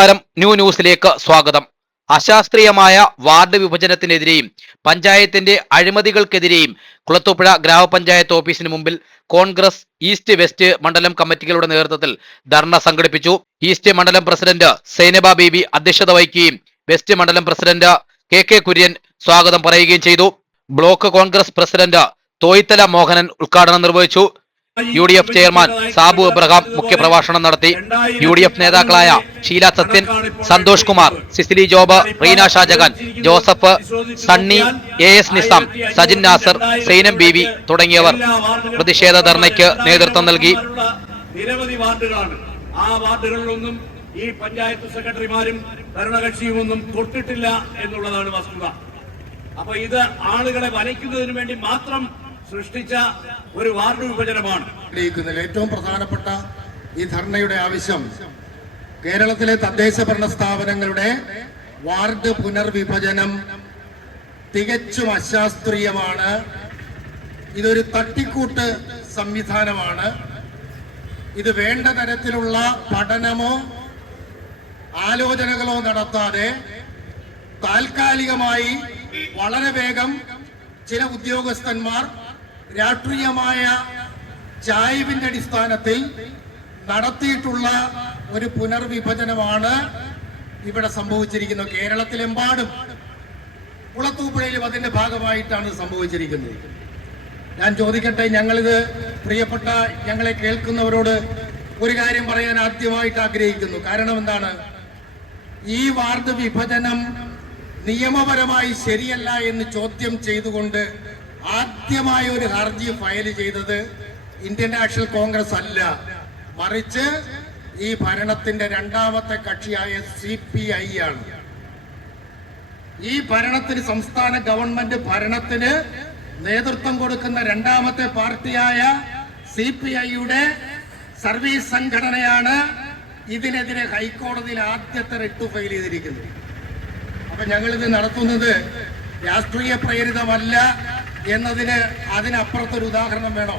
നമസ്കാരം, ന്യൂസിലേക്ക് സ്വാഗതം. അശാസ്ത്രീയമായ വാർഡ് വിഭജനത്തിനെതിരെയും പഞ്ചായത്തിന്റെ അഴിമതികൾക്കെതിരെയും കുളത്തൂപ്പുഴ ഗ്രാമപഞ്ചായത്ത് ഓഫീസിന് മുമ്പിൽ കോൺഗ്രസ് ഈസ്റ്റ് വെസ്റ്റ് മണ്ഡലം കമ്മിറ്റികളുടെ നേതൃത്വത്തിൽ ധർണ സംഘടിപ്പിച്ചു. ഈസ്റ്റ് മണ്ഡലം പ്രസിഡന്റ് സൈനബ ബീബി അധ്യക്ഷത വഹിക്കുകയും വെസ്റ്റ് മണ്ഡലം പ്രസിഡന്റ് കെ കുര്യൻ സ്വാഗതം പറയുകയും ചെയ്തു. ബ്ലോക്ക് കോൺഗ്രസ് പ്രസിഡന്റ് തോയ്ത്തല മോഹനൻ ഉദ്ഘാടനം നിർവഹിച്ചു. UDF ചെയർമാൻ സാബു എബ്രഹാം മുഖ്യപ്രഭാഷണം നടത്തി. UDF നേതാക്കളായ ഷീല സത്യൻ, സന്തോഷ് കുമാർ, സിസിലി ജോബ്, റീന ഷാജഹാൻ, ജോസഫ്, സണ്ണി, AS നിസാം, സജിൻ നാസർ, സൈനം ബീവി തുടങ്ങിയവർ പ്രതിഷേധ ധർണയ്ക്ക് നേതൃത്വം നൽകി. നിരവധി വാർഡുകളാണ്. ആ വാർഡുകളിലൊന്നും ഈ പഞ്ചായത്ത് സെക്രട്ടറിമാരും ഭരണകക്ഷിയും ഒന്നും തൊട്ടിട്ടില്ല എന്നുള്ളതാണ് വസ്തുത. അപ്പൊ ഇത് ആളുകളെ വലയ്ക്കുന്നതിന് വേണ്ടി മാത്രം സൃഷ്ടിച്ച ഒരു വാർഡ് വിഭജനമാണ്. ഏറ്റവും പ്രധാനപ്പെട്ട ഈ ധർണയുടെ ആവശ്യം കേരളത്തിലെ തദ്ദേശ ഭരണ സ്ഥാപനങ്ങളുടെ വാർഡ് പുനർവിഭജനം തികച്ചും അശാസ്ത്രീയമാണ്. ഇതൊരു തട്ടിക്കൂട്ട് സംവിധാനമാണ്. ഇത് വേണ്ട തരത്തിലുള്ള പഠനമോ ആലോചനകളോ നടത്താതെ താൽക്കാലികമായി വളരെ വേഗം ചില ഉദ്യോഗസ്ഥന്മാർ രാഷ്ട്രീയമായ ചായ്വിന്റെ അടിസ്ഥാനത്തിൽ നടത്തിയിട്ടുള്ള ഒരു പുനർവിഭജനമാണ് ഇവിടെ സംഭവിച്ചിരിക്കുന്നത്. കേരളത്തിലെമ്പാടും കുളത്തൂപ്പുഴയിലും അതിന്റെ ഭാഗമായിട്ടാണ് സംഭവിച്ചിരിക്കുന്നത്. ഞാൻ ചോദിക്കട്ടെ, ഞങ്ങളിത് പ്രിയപ്പെട്ട ഞങ്ങളെ കേൾക്കുന്നവരോട് ഒരു കാര്യം പറയാൻ ആദ്യമായിട്ട് ആഗ്രഹിക്കുന്നു. കാരണം എന്താണ്? ഈ വാർഡ് വിഭജനം നിയമപരമായി ശരിയല്ല എന്ന് ചോദ്യം ചെയ്തുകൊണ്ട് ആദ്യമായ ഒരു ഹർജി ഫയൽ ചെയ്തത് ഇന്ത്യൻ നാഷണൽ കോൺഗ്രസ് അല്ല, മറിച്ച് ഈ ഭരണത്തിന്റെ രണ്ടാമത്തെ കക്ഷിയായ CPI ആണ്. ഈ ഭരണത്തിന്, സംസ്ഥാന ഗവൺമെന്റ് ഭരണത്തിന് നേതൃത്വം കൊടുക്കുന്ന രണ്ടാമത്തെ പാർട്ടിയായ CPIയുടെ സർവീസ് സംഘടനയാണ് ഇതിനെതിരെ ഹൈക്കോടതിയിൽ ആദ്യത്തെ റിട്ട് ഫയൽ ചെയ്തിരിക്കുന്നത്. അപ്പൊ ഞങ്ങളിത് നടത്തുന്നത് രാഷ്ട്രീയ പ്രേരിതമല്ല എന്നതിന് അതിനപ്പുറത്തൊരു ഉദാഹരണം വേണോ?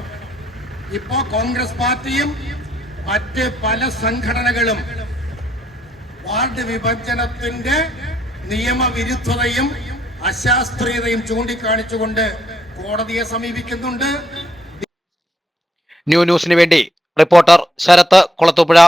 ഇപ്പോ കോൺഗ്രസ് പാർട്ടിയും മറ്റ് പല സംഘടനകളും വാർഡ് വിഭജനത്തിന്റെ നിയമവിരുദ്ധതയും അശാസ്ത്രീയതയും ചൂണ്ടിക്കാണിച്ചുകൊണ്ട് കോടതിയെ സമീപിക്കുന്നുണ്ട്. ന്യൂസിന് വേണ്ടി റിപ്പോർട്ടർ ശരത്ത്, കുളത്തൂപ്പുഴ.